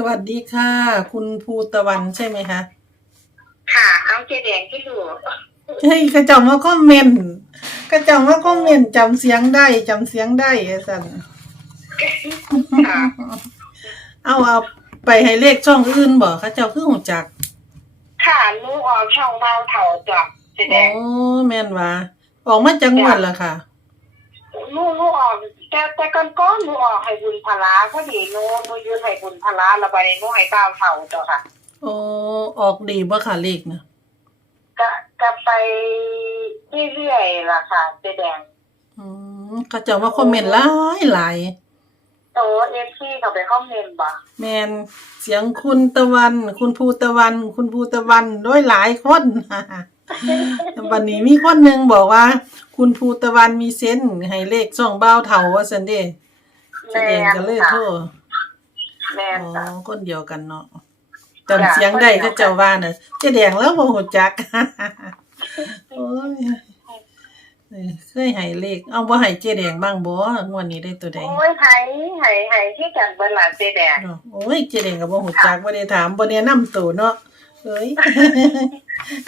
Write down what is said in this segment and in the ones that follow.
สวัสดีค่ะ คุณภูตะวันใช่ไหมคะค่ะ เอาเจแดงที่ดูเฮ้ยกระจามาคอมเมนต์กระจามาคอมเมนต์จำเสียงได้จำเสียงได้ไอ้สันค่ะเอาเอาไปให้เลขช่องอื่นบอกเขาเจ้าคือหูจัก ค่ะลูกออกช่องเบาเถาจ้ะเจแดโอ้งแม่นว่าออกมาจังหวัดละค่ะลูกลูกออก แต่แต่ก่อนก้อนลูกออกให้บุญพลาพอดีหนูหนูยืนให้บุญพลาแล้วไปหนูให้เบาเถาจ้ะค่ะโอ้ออกดีบ่ค่ะเลขนะก็ก็ไปเรื่อยๆล่ะค่ะเจแดงอืมเขาเจ้ามาคอมเมนต์หลายหลายโตเอฟซีเขาไปคอมเมนต์บ่แมนเสียงคุณตะวัน คุณภูตะวัน คุณภูตะวันด้วยหลายคน วันนี้มีคนหนึ่งบอกว่า คุณภูตะวันมีเซนส์ให้เลขช่องเบ้าเถาว่าสันเดแสดงกันเลยค่ะโทษแม่นอ๋อค่ะคนเดียวกันเนาะจำเสียงได้ก็เจ้าว่าน่ะเจ๊แดงแล้วบ่ฮู้จักโอ้ยเออเคยให้เลข เอาบ่ให้เจ๊แดงบ้างบ่งวดนี้ได้ตัวใดโอ้ยไห้ไห้ไห้ที่กันเบิ่นล่ะเจแดงเนาะโอ้ยเจ๊แดงก็บ่ฮู้จักบ่ได้ถามบ่แนะนำตัวเนาะเอ้ย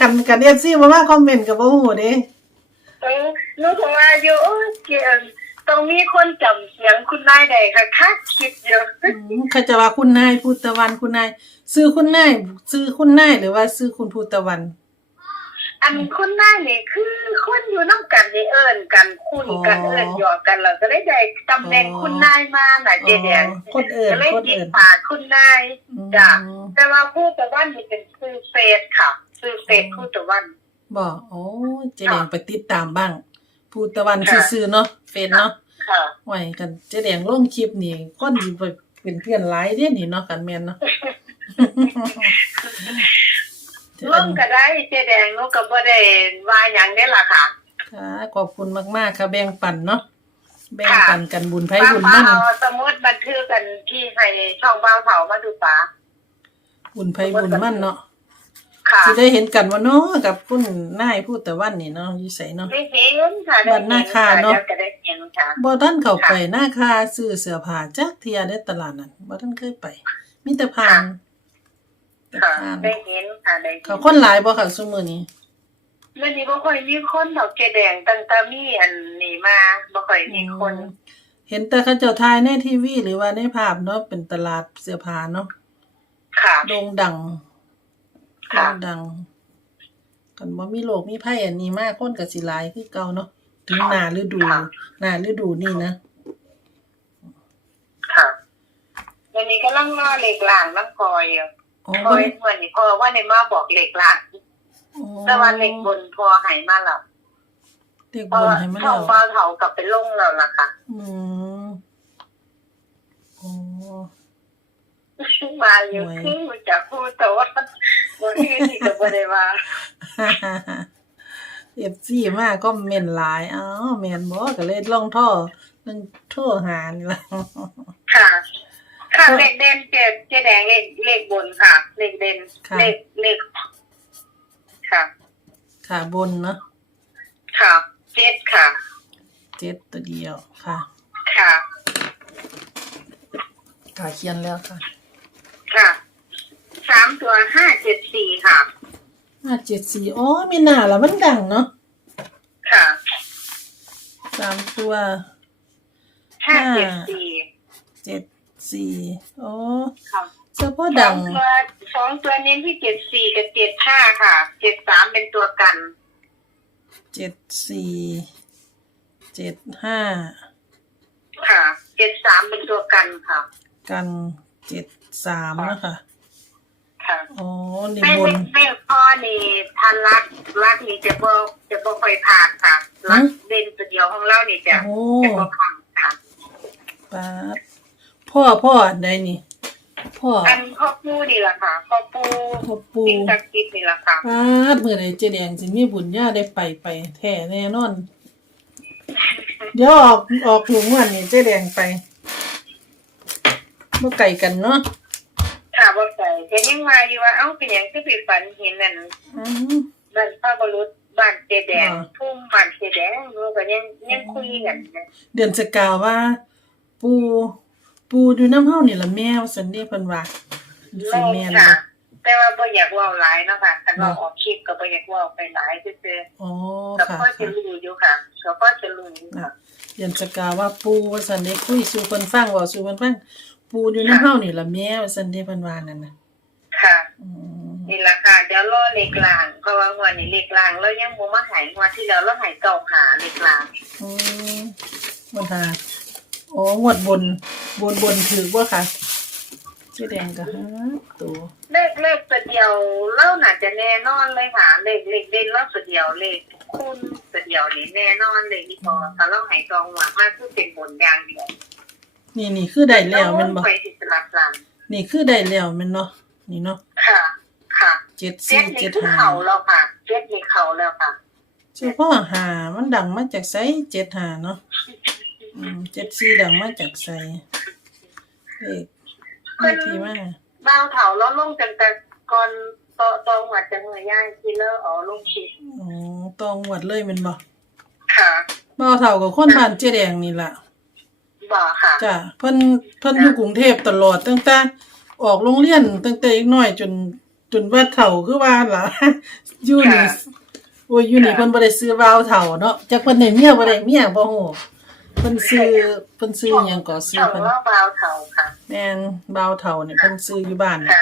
กันกัน FC บ่มาคอมเมนต์ก็บ่ฮู้เด้เออหนูก็ว่าอยู่โอ้ยเกี่ยนต้องมีคนจำเสียงคุณนายได้ค่ะคักคิดอยู่อืมเขาจะว่าคุณนายภูตะวันคุณนายซื้อคุณนายซื้อคุณนายหรือว่าซื้อคุณภูตะวันอันคุณนายนี่คือคนอยู่น้ำกันนี่เอิ้นกันคุยกันอ๋อเอิ้นหยอกกันแล้วก็ได้ได้ตำแหน่งอ๋อคุณนายมาน่ะเจแดงอ๋อคนอื่นก็เลยคนติดอื่นปากคุณนายอืมจ้ะแต่ว่าผู้ตะวันนี่เป็นชื่อเฟซค่ะ ชื่อเฟซผู้ตะวันบอกโอ้ยเจ๊แดงไปติดตามบ้างภูตะวันค่ะซื่อๆเนาะเฟนเนาะค่ะไหวกันเจ๊แดงลงคลิปนี่คนสิไปเป็นเพื่อนหลายเด้นี่เนาะกันแม่นเนาะร่วมก็ได้เจแดงหนูก็บ่ได้ว่าหยังได้ล่ะค่ะค่ะขอบคุณมากๆค่ะแบ่งปันเนาะแบ่งค่ะปันกันบุญไผป้าบุญป้ามั่นเอาสมมุติบันทึกกันที่ให้ช่องบ้าวเผามาดูป้าบุญไผบุญมั่นเนาะ ค่ะสิได้เห็นกันว่าเนาะกับคุณนายภูตะวันนี่เนาะอยู่ไสเนาะ ได้เห็นค่ะได้บัดหน้าเห็นคาเนอะดี๋ยวก็ได้เห็นค่ะ บ่ทันเข้าไปหน้าคาซื้อเสื้อผ้าจักเที่ยได้ตลาดนั้นบ่ทันเคยไป มีแต่ผ่านแต่ค่ะ ผ่านได้เห็นค่ะได้เห็เขานคนหลายบ่ค่ะซุมื้อนี้ เมื่อนี้บ่ค่อยมีคนดอกเกแดงตั้งแต่มีอันนี้มาบ่ค่อยมีคน เห็นแต่เขาเจ้าถ่ายในทีวีหรือว่าในภาพเนาะเป็นตลาดเสื้อผ้าเนาะค่ะ โด่งดังโด่ ค่ะงดังกันบ่มีโรคมีภัยอันนี้มากคนก็สิหลายคือเก่าเนาะถึงหน้าฤดูหน้าฤดูนี่นะค่ะวันนี้กำลังรอเหล็กหลางน้ำพลอยอยู่อ๋อพลอยเหมือนนี่พอว่าในมาบอกเหล็กหลางอ๋อแต่ว่าเหล็กบนพอหายมาแล้วเด็กเพบราะนว่าให้มันช่อแล้งวฟ้าเถากลับไปลงแล้วล่ะค่ะ อืมอ๋อ มาอยู่โอ้ยคือมันจะพูดแต่ว่า บนที่นี่ก็บ่ได้ว่าเอฟซีมากก็เมนหลายอ้าวแมนบ่ก็เลยลองท่อนึงโทรหานี่ล่ะค่ะ ค่ะก็เลขเด่นเจ็ดเจ๊แดงเลขเลขบนค่ะ เลขเด่นค่ะเลขเลขค่ะ ค่ะบนเนาะค่ะเจ็ดค่ะเจ็ดตัวเดียวค่ะ ค่ะค่ะเขียนแล้วค่ะค่ะ สามตัวห้าเจ็ดสี่ค่ะ ห้าเจ็ดสี่อ๋อมีหน้าละมันดังเนาะค่ะสามตัวห้าเจ็ดสี่เจ็ดสี่อ๋อค่ะเฉพาะสดัองงตัวสองตัวเน้นที่เจ็ดสี่กับเจ็ดห้าค่ะเจ็ดสามเป็นตัวกันเจ็ดสี่เจ็ดห้าค่ะเจ็ดสามเป็นตัวกันค่ะ กันเจ็ดสามนะคะ ค่ะอ๋อนี่ไม่บไม่นไม่พ่อนี่ทันรักรักนี่จะบ่จะบ่ค่อยผ่านค่ะรักหืมเด่นตัวเดียวของเรานี่จะโอ้จะบ่ผ่านค่ะ ป๊าดพ่อพ่อได้นี่ พ่ออันพ่อปูนี่แหละค่ะพ่อปูพ่อปูสิ่งศักดิ์สิทธิ์นี่แหละค่ะ ป๊าดเมื่อใดเจแดงสิมีบุญญาได้ไปไปแท้แน่นอน เดี๋ยวออกออกหลุมวันนี้เจแดงไปบ่ไก่กันเนาะค่ะ บ่ใส่แต่ยังว่าอยู่ว่าเอ้าเป็นหยังคือไปฝันเห็นนั่นอืมบ้านพระบรุษบ้านเจแดงอ่าทุ่มบ้านเจแดงหนูก็ยังยังคุยกันนะเดือนสกาวว่า ปูปูอยู่น้ำเฮานี่ล่ะแม่ว่าซั่นเด้เพิ่นว่าสิลงแม่นค่ะบ่แต่ว่าบ่อยากเว่าหลายเนาะค่ะคันว่าเนาะออกคลิปก็บ่อยากเว่าไปหลายซื่ออ๋อๆก็ค่ะพอจะรู้อยู่ค่ะก็พอจะรู้อยู่ค่ะเรียนสกาว่าปูว่าซั่นเด้คุยสู่เพิ่นฟังเว้าสู่เพิ่นฟัง ปูอยู่นำเฮานี่ล่ะแม่ว่าซั่นเด้เพิ่นว่านั่นน่ะค่ะ อืมนี่ล่ะค่ะเดี๋ยวรอเลขกลางเพราะว่างวันนี้เลขกลางเรายังบ่มาใหายงวดที่แล้วเราใหายเก่าหาเลขกลางอืมบ่ทาโอ้งวดบน บนบนถือบ่ค่ะเจ๊แดงก็ฮะตัวเลขเลขตัวเดียวเราน่าจะแน่นอนเลยค่ะเลขเลขเด่นเราตัวเดียวเลขคูณตัวเดียวนี่แน่นอนเลยที่พอถ้าเราใหายกองหวังมากคือเป็นบนอย่างเดียว นี่นี่คือได้แล้วแม่นบ่ไปสิสลับหลังนี่คือได้แล้วแม่นเนาะนี่เนาะค่ะ ค่ะเจ็ดเจ็สี่ดนี่เจ็ดคือห้าเขาแล้วค่ะเจ็ดนี่เขาแล้วค่ะ เฉพาะหามันดังมาจากไสเจ็ดหาเนาะอืมเจ็ดสี่ดังมาจากไสเลขเลขที่มาบ้าวเถาแล้วลงจังแต่ก่อนตอตองหวัดจังเลยย่างคิลเลอร์อ๋อลงชิดอ๋อตองวดเลยแม่นบ่ค่ะ บ่าวเฒ่ากับคนบ้านเจ๊แดงนี่ล่ะ บอกค่ะ จ้ะเพิ่นเพิ่นอยู่กรุงเทพตลอดตั้งแต่ออกโรงเรียนตั้งแต่อีกน้อยจนจนว่าเฒ่าคือว่าล่ะ อยู่นี่ค่ะโอ้ยอยู่นี่ค่ะ เพิ่นบ่ได้ซื้อวาวเฒ่าเนาะจักเพิ่นได้เมียบ่ได้เมียบ่ฮู้เพิ่นซื้อเพิ่นซื้อหยังก็ซื้อเถาเพิ่นว่าบ้าวเถาค่ะ แม่นวาวเฒ่านี่เพิ่นซื้ออยู่บ้านค่ะ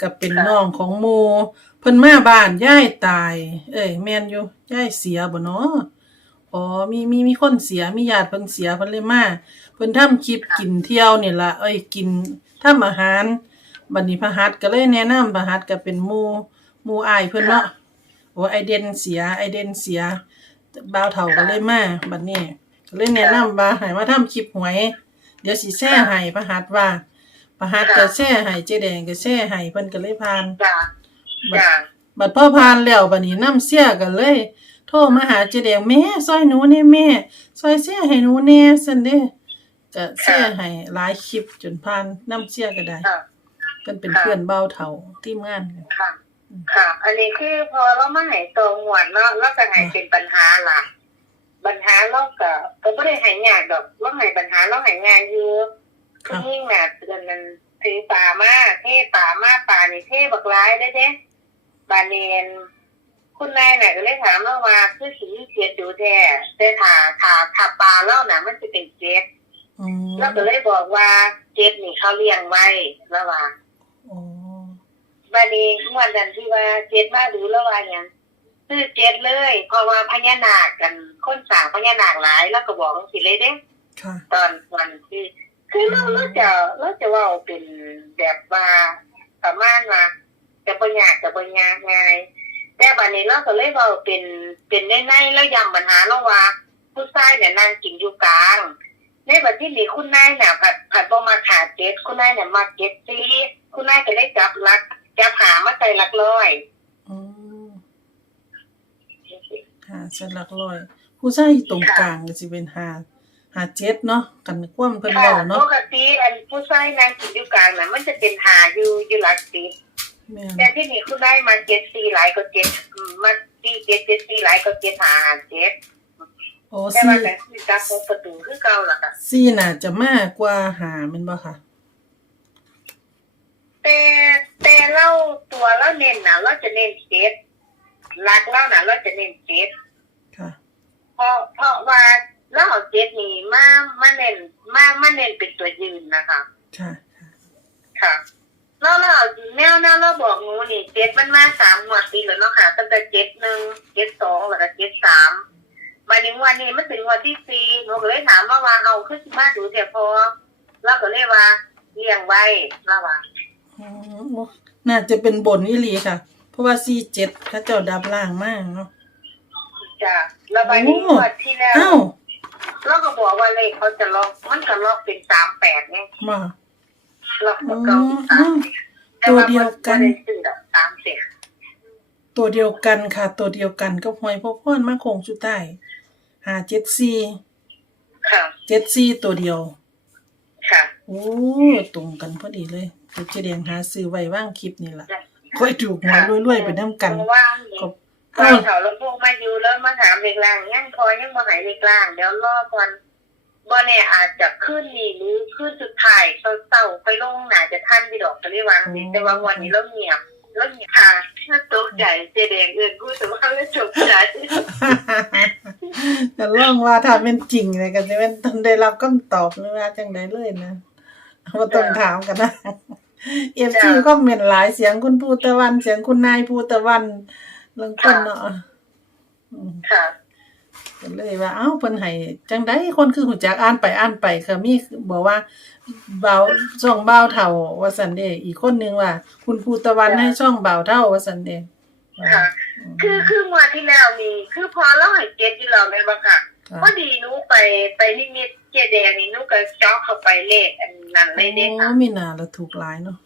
ก็เป็นค่ะน้องของหมู่เพิ่นมาบ้านยายตาย เอ้ยแม่นอยู่ยายเสียบ่เนาะอ๋อมีมีมีคนเสียมีญาติเพิ่นเสียเพิ่นเลยมาเพิ่นทำคลิปกินเที่ยวนี่ล่ะเอ้ยกินทำอาหาร บัดนี้พระหัตถ์ก็เลยแนะนำพระหัตถ์ก็เป็นหมู่หมู่อ้ายเพิ่นเนาะโอ้ไอเดนเสียไอเดนเสียบ่าวเฒ่าก็เลยมาบัดนี้ก็เลยแนะนำว่าให้มาทำคลิปหวย เดี๋ยวสิแชร์ให้พระหัตถ์ว่าพระหัตถ์ก็แชร์ให้เจ๊แดงก็แชร์ให้เพิ่นก็เลยผ่านจ้าบัดจ้าบัดพ่อผ่านแล้วบัดนี้น้ำเสียกันเลยโทรมาหาเจ๊แดงแม่ซอยหนูแน่แม่ซอยเสียให้หนูแน่ซั่นเด้ ก็เสียให้หลายคลิปจนผ่านน้ำเสียก็ได้ค่ะ เพิ่นเป็นเพื่อนเบาเฒ่าทีมงานกัน ค่ะค่ะ อันนี้คือพอเรามาใหายตรงหวัดเนาะแล้วก็ใหายเป็นปัญหาล่ะ ปัญหาเราก็ก็ไม่ได้ใหายยากดอกเราใหายปัญหาเราใหายงานอยู่คือยิ่งแบบเดือนนั้นถือป่ามาเท่ป่ามาป่านี่เท่บักร้ายเด้เด้บานเนนคุณนายน่ะก็เลยถามเราว่าคือสีเจ็ดดูแท้แต่ถาถาถาปลาเล่าน่ะมันจะเป็นเจ็ด อืมเราก็เลยบอกว่าเจ็ดนี่เขาเลี้ยงไว้แล้วว่าอ๋อบานี้เมื่อนั้นที่ว่าเจ็ดมาดูแล้วว่าอย่างซื้อเจ็ดเลย เพราะว่าพญานาคกันคนสร้างพญานาคหลาย แล้วก็บอกจังสิเลยเด้ค่ะ ตอนวันที่คือเราเราจะเราจะเว่าเป็นแบบว่าประมาณว่าจะปัญญากจะปัญญากง่ายแต่บัดนี้เราก็เลยเว่าเป็นเป็นในในๆแล้วย้ำปัญหาเราว่า ผู้ชายเนี่ยนั่งกินอยู่กลาง ในบัดที่นี้คุณนายเนี่ยผัดผัดบ่มาขาดเจ็ดคุณนายเนี่ยมาเจ็ดซีคุณนายก็เลยจับลักจับหามาใส่หลักร้อยอืมหาเส้นหลักร้อย ผู้ชายตรงกลางก็สิเป็นหาหาเจ็ดเนาะกันความเพิ่นค่ะเว้าเนาะปกติอันผู้ชายนั่งกินอยู่กลางน่ะมันจะเป็นหาอยู่อยู่หลักสิบแม่นแต่ที่นี่คุณนายมาเจ็ดซีหลายก็เจ็ดอืมมาซีเจ็ดเจ็ดซีหลายก็เจ็ดหาหาเจ็ด โอ้แต่สี่ว่าแต่ที่จับของประตูคือเก่าล่ะค่ะสี่น่าจะมากกว่าหาแม่นบ่ค่ะ แต่แต่เราตัวเราเน้นนะเราจะเน้นเจ็ดหลักเรานะเราจะเน้นเจ็ดค่ะ เพราะเพราะว่าเราเอาเจ็ดนี่มามาเน้นมามาเน้นเป็นตัวยืนนะคะ ค่ะค่ะแล้วเราเอาแนวแนวเราบอกงูนี่เจ็ดมันมาสามหัวดปีแล้วเนาะค่ะตั้งแต่เจ็ดหนึ่งเจ็ดสองแล้วก็เจ็ดสาม มาถึงวันนี้มันถึงวันที่สี่หนูก็เลยถามว่าว่าเอาขึ้นมาดูแต่พอเราก็เลยว่าเลี้ยงไว้เราว่าอ๋อน่าจะเป็นบนอีหลีค่ะ เพราะว่าสี่เจ็ดเขาเจ้าดับล่างมากเนาะจ้ะแล้วใบนี้โอ้งวดที่แล้วอ้าวเราก็บอกว่าเลขเขาจะล็อกมันก็ล็อกเป็นสามแปดไงมาล็อกตัวเก่าเป็นสามสิบตัวเดียวกันแต่าบ่ได้ซื้อดอกสามสิบตัวเดียวกันค่ะ ตัวเดียวกันก็หอยพกพ่อนมาโคงสุดใต้ หาเจ็ดสี่ค่ะ เจ็ดสี่ตัวเดียว ค่ะโอ้ตรงกันพอดีเลยเดี๋ยวเจะแดงหาซื้อไว้ว่างคลิปนี่ล่ะค่อยถูกหวยรวยๆไปน้ำกันเพราะว่าก็พอเขาแล้วพวกมาอยู่แล้วมาถามเด็กล่างยังพอยังมาหายเด็กล่าง เดี๋ยวรอก่อนบ่แน่อาจจะขึ้นนี่หรือขึ้นสุดท้ายเศร้าๆไปลงน่าจะทันที่ดอกก็เลยวางสิแต่ว่าวันนี้เราเงียบ เราเงียบค่ะน่าตกใจเจแดงเอื่นพูดแต่ว่าเขาตกใจแต่ลองว่าถ้าเป็นจริงเลยก็จะเป็นต้องได้รับคำตอบหรือว่าจังไดเลยนะมาต้องถามกันนะเอฟซีก็เหม็นหลายเสียงคุณภูตะวัน เสียงคุณนายภูตะวันเรื่องคนเนาะค่ะ ก็เลยว่า เอ้าเพิ่นให้จังไดคนคือหูจักอ่านไปอ่านไปก็มีบอกว่าเบาช่องเบาเท่าว่าซั่นเด้อีกคนนึงว่า คุณภูตะวันให้ช่องเบาเท่าว่าซั่นเด้ค่ะ คือคืองวดที่แล้วนี่คือพอเราให้เจ็ดที่เราแม่นบ่ค่ะค่ะพอดีหนูไปไปนิมิตเจแดงนี่หนูก็เจาะเข้าไปเลขอันนั้นเลยเด้ค่ะโอ้มีหน้าละถูกหลายเนาะ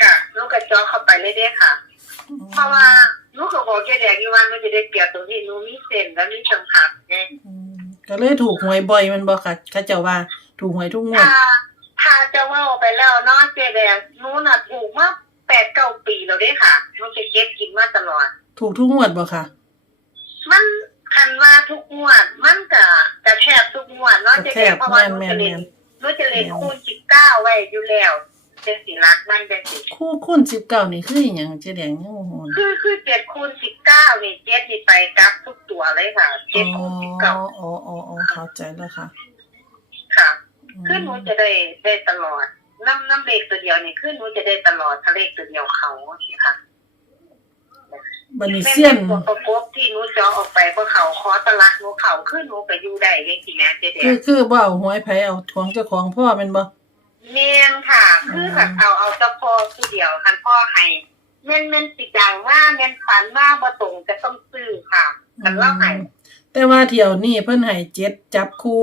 ค่ะหนูก็เจาะเข้าไปเลยเด้ค่ะ เพราะว่าหนูก็บอกเจแดงอยู่ว่าหนูจะได้เปรียบตรงที่หนูมีเส้นและมีสัมผัสไงอืมก็เลยถูกหวยบ่อยแมันบ่ค่ะเขาเจ้าว่าถูกหวยทุกงวดถ้าถ้าจะเว่าไปแล้วเนาะเจแดงหนูน่ะถูกมาแปดเก้าปีแล้วเด้ค่ะหนูจะเก็บกินมาตลอด ถูกทุกงวดบ่ค่ะ มันคันว่าทุกงวด มันก็กระแทบทุกงวดเนาะเจแดงเพราะว่าหนูจะเล่นหนูจะเล่นคูณสิบเก้าไว้อยู่แล้ว เป็นสิรักมันเป็นสิคู่คูณ19นี่คืออีหยังเจ๊แดงยังบ่ฮู้คือคือเจ็ดคูณสิบเก้านี่เจ็ดนี่ไปกลับทุกตัวเลยค่ะเจ็ดคูณสิบเก้าอ๋ออ๋ออ๋อเข้าใจแล้วค่ะค่ะ คือหนูจะได้ได้ตลอดน้ำน้ำเลขตัวเดียวนี่คือหนูจะได้ตลอดถ้าเลขตัวเดียวเขาสิค่ะบัดนแม่เสี้ยนนตัวประกบที่หนูจะเอาออกไปเพราะเขาคอตะลักหนูเขาคือหนูไปอยู่ได้ยังสิแม่เจ๊แดคือคือบ่เอาหวยไผเอาของเจ้าของพ่อแม่นบ่ เมียนค่ะ คือแบบเอาเอาเฉพาะคือเดียวคันพ่อให้แม่นแม่นสิดังว่าแม่นฝันว่าบ่ตรงจะต้องซื้อค่ะคันเล่าให้แต่ว่าเที่ยวนี้เพิ่นให้เจ็ดจับคู่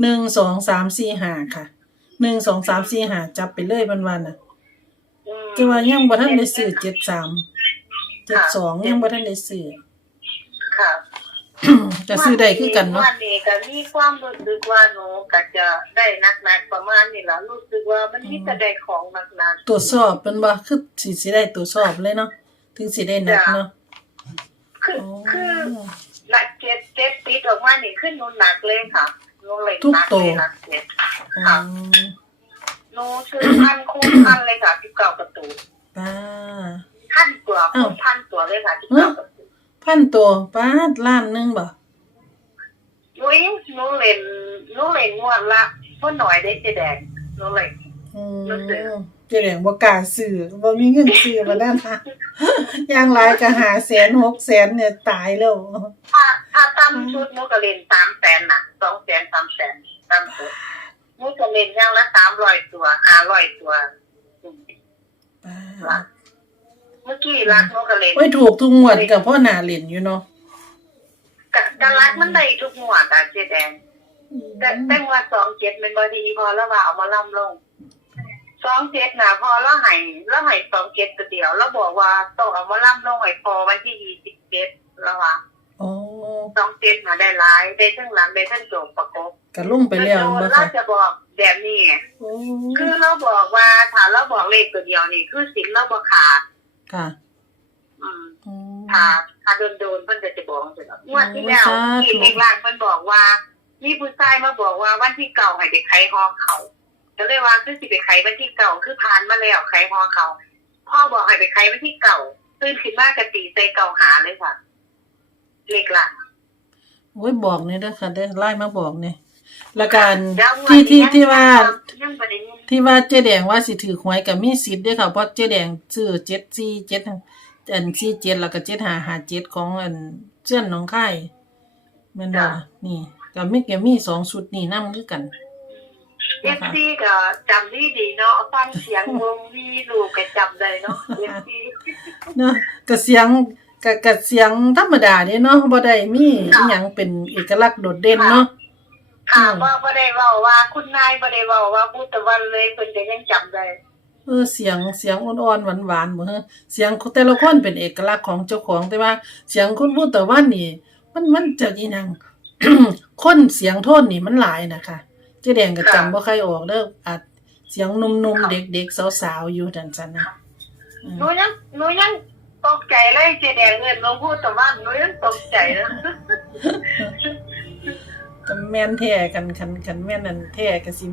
หนึ่งสองสามสี่ห้าค่ะหนึ่งสองสามสี่ห้าจับไปเลยเพิ่นว่าน่ะอืมแต่ว่ายังบ่ทันได้ซื้อเจ็ดสามเจ็ดสองยังบ่ทันได้ซื้อ ค่ะ จะซื้อได้คือกันเนาะวันนี้ก็มีความรู้สึกว่าหนูก็จะได้นักๆประมาณนี้ล่ะรู้สึกว่ามันมีแต่ได้ของนักตรวจสอบเพิ่นบ่คือสิสิได้ตรวจสอบเลยเนาะถึงสิได้หนักเนาะๆคืออ๋อคือหนักเจ็ดเจ็ดติดออกมานี่ขึ้นหนูหนักเลยค่ะหนูเลยทุกหนักตัวเลยหนักเจ็ดอ๋อค่ะหนูซื้อพันคูณพันเลยค่ะที่เก่าประตูป้าพันตัวอ้าวคูณพันตัวเลยค่ะที่เก่าประตู พันตัวป้าดล้านหนึงบ่หนูหนูเล่นหนูเล่นงวดละพ่หน่อยได้เจแดงหนูเล่น อืมรู้สึก เจ๊แดงบ่กล้าซื้อบ่มีเงินซื้อบ่ได้นะอย่างหลายก็หาแสนหกแสนเนี่ยตายแล้ว ถ้าถ้าตั้มชุดหนูก็เล่นสามแสนน่ะสองแสนสามแสนตั้มชุดหนูจะเล่นอย่างละสามร้อยตัวห้าร้อยตัวป้าด เมื่อกี้รักหนูก็เล่นโอ้ยถูกทุกงวดกับพ่อหน้าเล่นอยู่เนาะกะกะรักมันได้ทุกงวดอะเจแดงแต่แต่งว่าสองเจ็ดเป็นบอดีพอแล้วว่าเอามาล่ำลงสองเจ็ดนะพอแล้วให้แล้วให้สองเจ็ดตัวเดียว แล้วบอกว่าต้องเอามาล่ำลงให้พอวันที่ยี่สิบเจ็ดแล้วว่าอ๋อสองเจ็ดมาได้ร้ายได้ทั้งหลังได้ทั้งโจบประกบก็ลงไปแล้วโดบ่นค่ะเราจะบอกแบบนี้ไงโอ้คือเราบอกว่าถ้าเราบอกเลขตัวเดียวนี่คือสินเราบ่ขาด ค่ะอืมอืมถ้าถ้าโดนโดนๆเพิ่นก็จะบอกจังซี่งวดที่แล้วโอ้สาธุที่เลขล่างเพิ่นบอกว่ามีผู้ชายมาบอกว่าวันที่เก่าให้ไปไขฮอเขาก็เลยว่าคือสิไปไขวันที่เก่าคือผ่านมาแล้วไขฮอเขาพ่อบอกให้ไปไขวันที่เก่าตื่นขึ้นมากะตีใจเก่าหาเลยค่ะเลขล่างโอ้ยบอกนี่เด้อค่ะเด้อไล่มาบอกนี่ แล้วการแล้วงวดที่ที่นี้ที่ว่ายังบ่ได้ยินที่ว่าเจ๊แดงว่าสิถือหวยก็มีสิทธิ์เด้อค่ะเพราะเจ๊แดงซื้อ747อัน47แล้วก็7557ของอันเสื้อนหนองคายแม่นบ่ล่ะนี่ก็มีก็มีสองชุดนี่นำคือกันเอฟซีก็จำดีดีๆเนาะฟังเสียงวงวีลูกก็จำได้เนาะเอฟซีเนาะก็เสียงก็ก็เสียงธรรมดาเด้เนาะบ่ได้มีอีหยังเป็นเอกลักษณ์โดดเด่นเนาะ ค่ะอืมว่าบ่ได้เว้าว่าคุณนายบ่ได้เว้าว่าพูดตะวันเลยเพิ่นก็ยังจำได้เออเสียงเสียงอ่อนๆหวานๆบ่ฮะเสียงแต่ละคนเป็นเอกลักษณ์ของเจ้าของแต่ว่า เสียงคุณพูดแต่ว่านี่ มันมันจะอีหยัง คนเสียงโทนนี่มันหลายนะคะเจ๊แดงก็จำบ่ค่อยออกเด้ออาจเสียงหนุ่มๆเด็กๆสาวๆอยู่จังซั่นนะอืมหนูยังหนูยังตกใจเลยเจแดงเงินหนูพูดตะวันหนูยังตกใจนะ ก็แแม่นแท้กันคันคันแม่นนั่นแท้ก็สิ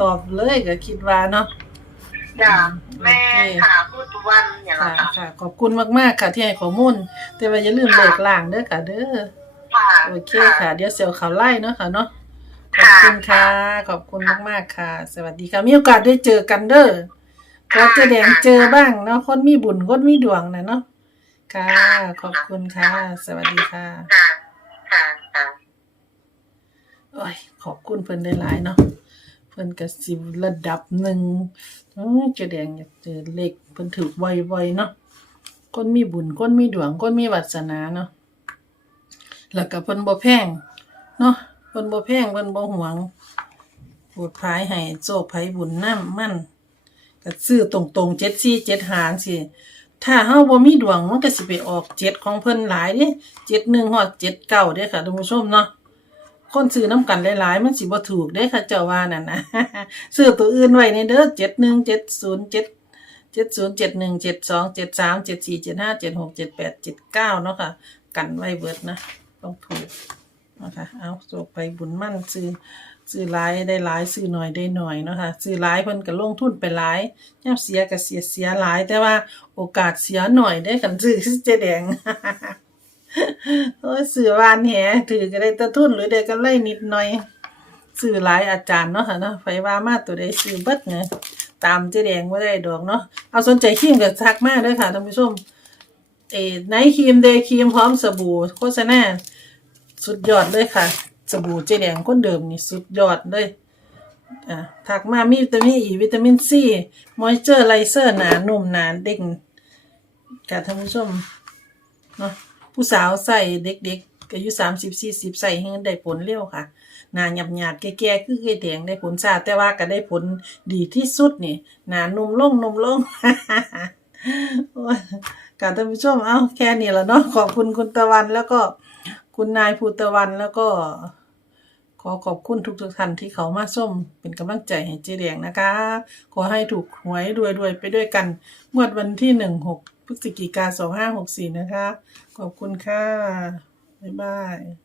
ตอบเลยก็คิดว่าเนาะจ้ะแม่ค่ะพูดทุกวันอย่างค่ะละค่ะค่ะ ขอบคุณมากๆค่ะที่ให้ข้อมูลแต่ว่าอย่าลืมเลขล่างเด้อค่ะเด้อค่ะโอเคค่ะ เดี๋ยวเสียวเขาไล่เนาะค่ะเนาะขอบคุณค่ะ ขอบคุณมากๆค่ะ สวัสดีค่ะ มีโอกาสได้เจอกันเด้อพอเจะแดงเจอบ้างเนาะคนมีบุญคนมีดวงนะเนาะค่ะ ขอบคุณค่ะ สวัสดีค่ะค่ะค่ะค่ะ โอ้ยขอบคุณเพิ่นได้หลายเนาะเพิ่นก็สิระดับหนึ่งเจะแดงอยากเจอเลขเพิ่นถูกไวๆเนาะคนมีบุญคนมีดวงคนมีวาสนาเนาะแล้วก็เพิ่นบ่แพงเนาะเพิ่นบ่แพงเพิ่นบ่หวงปรดพายให้โชคไผบุญนำมั่นก็ซื้อตรงๆ74 7หารสิถ้าเฮาบ่มีดวงมันก็สิไปออก7ของเพิ่นหลายเด้71ฮอด79เด้ค่ะท่านผู้ชมเนาะ คนซื้อน้ำกันหลายๆ มันสิบ่ถูกเด้ค่ะเจ้าว่านั่นนะซื้อตัวอื่นไว้ในเด้อเจ็ดหนึ่งเจ็ดศูนย์เจ็ดเจ็ดศูนย์เจ็ดหนึ่งเจ็ดสองเจ็ดสามเจ็ดสี่เจ็ดห้าเจ็ดหกเจ็ดแปดเจ็ดเก้าเนาะค่ะ กันไว้เบิดนะต้องถูกนะคะเอาโศกไปบุญมั่นซื้อซื้อหลายได้หลายซื้อหน่อยได้หน่อยเนาะค่ะซื้อหลายเพิ่นก็ลงทุนไปหลายย่ำเสียก็เสียเสียหลาย แต่ว่าโอกาสเสียหน่อยได้กันซื้อเจ๊แดง โอ้ยสื่อวานแหถือก็ได้ตะทุนหรือได้กำไรนิดหน่อยสื่อหลายอาจารย์เนาะค่ะเนาะไฟว่ามาตัวใดสื่อเบิดไงตามเจ๊แดงบ่ได้ดอกเนาะเอาสนใจครีมก็ทักมาเด้อค่ะท่านผู้ชมเอ้ไนท์ครีมเดย์ครีมพร้อมสบู่โฆษณาสุดยอดเลยค่ะ สบู่เจ๊แดงคนเดิมนี่สุดยอดเลยอะทักมามีวิตามินอีวิตามินซีมอยเจอร์ไรเซอร์หนานุ่มหนาเด้งค่ะท่านผู้ชมเนาะ ผู้สาวใส่เด็กๆอายุสามสิบสี่สิบใส่ให้ได้ผลเร็วค่ะหนาหยาบหยาดๆแก่ๆคือเคยแดงได้ผลซาแต่ว่าก็ได้ผลดีที่สุดนี่หนานุ่มลงนุ่มลงโอ้ยกาท่านผู้ชมเอ้าแค่นี้ละเนาะขอบคุณคุณตะวันแล้วก็คุณนายภูตะวันแล้วก็ ขอขอบคุณทุกทุกๆท่านที่เขามาส้มเป็นกำลังใจให้เจแดงนะคะ ขอให้ถูกหวยรวยๆไปด้วยกันงวดวันที่หนึ่งหก พฤศจิกาสองห้าหกสี่นะคะ ขอบคุณค่ะ บ๊ายบาย